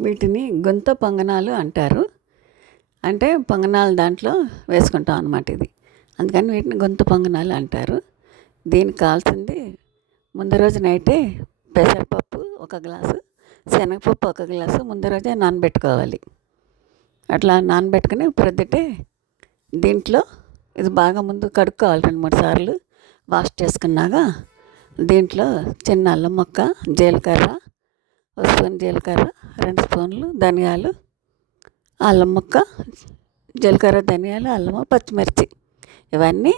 వీటిని గుంత పొంగనాలు అంటారు. అంటే పొంగనాలు దాంట్లో వేసుకుంటాం అన్నమాట ఇది. అందుకని వీటిని గుంత పొంగనాలు అంటారు. దీనికి కావాల్సింది ముందు రోజు నైటే పెసరపప్పు ఒక గ్లాసు, శనగపప్పు ఒక గ్లాసు ముందు రోజే నానబెట్టుకోవాలి. అట్లా నానబెట్టుకుని ప్రొద్దుటే దీంట్లో ఇది బాగా ముందు కడుక్కోవాలి 2-3 సార్లు వాష్ చేసుకున్నాక దీంట్లో చిన్న అల్లం ముక్క, జీలకర్ర, ఒక స్పూన్ జీలకర్ర, 2 స్పూన్లు ధనియాలు, అల్లం ముక్క, జీలకర్ర, ధనియాలు, అల్లము, పచ్చిమిర్చి ఇవన్నీ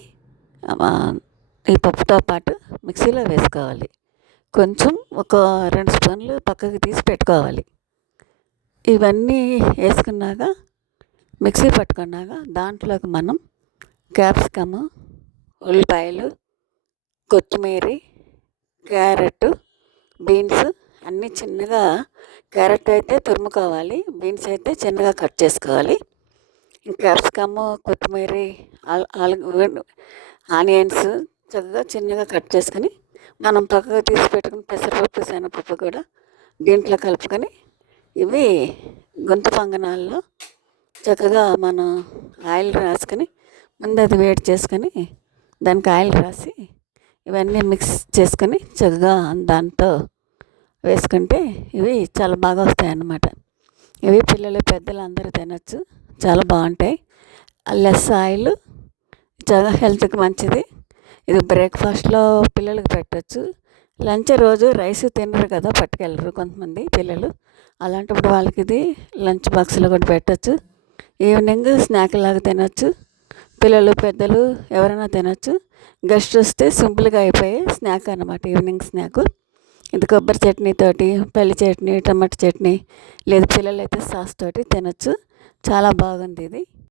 ఈ పప్పుతో పాటు మిక్సీలో వేసుకోవాలి. కొంచెం ఒక 2 స్పూన్లు పక్కకి తీసి పెట్టుకోవాలి. ఇవన్నీ వేసుకున్నాక మిక్సీ పట్టుకున్నాక దాంట్లోకి మనం క్యాప్సికము, ఉల్లిపాయలు, కొత్తిమీర, క్యారెట్, బీన్స్ అన్నీ చిన్నగా, క్యారెట్ అయితే తురుముకోవాలి, బీన్స్ అయితే చిన్నగా కట్ చేసుకోవాలి. క్యాప్సికము, కొత్తిమీర, ఆనియన్స్ చక్కగా చిన్నగా కట్ చేసుకొని మనం పక్కగా తీసి పెట్టుకుని పెసరపప్పు, శనగపప్పు కూడా దీంట్లో కలుపుకొని ఇవి గుంత పొంగనాల్లో చక్కగా మనం ఆయిల్ రాసుకొని ముందు అది వేడి చేసుకొని దానికి ఆయిల్ రాసి ఇవన్నీ మిక్స్ చేసుకొని చక్కగా దాంతో వేసుకుంటే ఇవి చాలా బాగా వస్తాయి అన్నమాట. ఇవి పిల్లలు పెద్దలు అందరూ తినచ్చు, చాలా బాగుంటాయి. లెస్ ఆయిల్, చాలా హెల్త్కి మంచిది. ఇది బ్రేక్ఫాస్ట్లో పిల్లలకి పెట్టచ్చు. లంచ్ రోజు రైస్ తినరు కదా, పట్టుకెళ్ళరు కొంతమంది పిల్లలు. అలాంటప్పుడు వాళ్ళకి ఇది లంచ్ బాక్స్లో కూడా పెట్టచ్చు. ఈవినింగ్ స్నాక్ లాగా తినచ్చు. పిల్లలు పెద్దలు ఎవరైనా తినచ్చు. గెస్ట్ వస్తే సింపుల్గా అయిపోయే స్నాక్ అన్నమాట, ఈవినింగ్ స్నాక్. ఇది కొబ్బరి చట్నీతోటి, పల్లి చట్నీ, టమాటా చట్నీ, లేదు పిల్లలు అయితే సాస్ తోటి తినచ్చు. చాలా బాగుంది ఇది.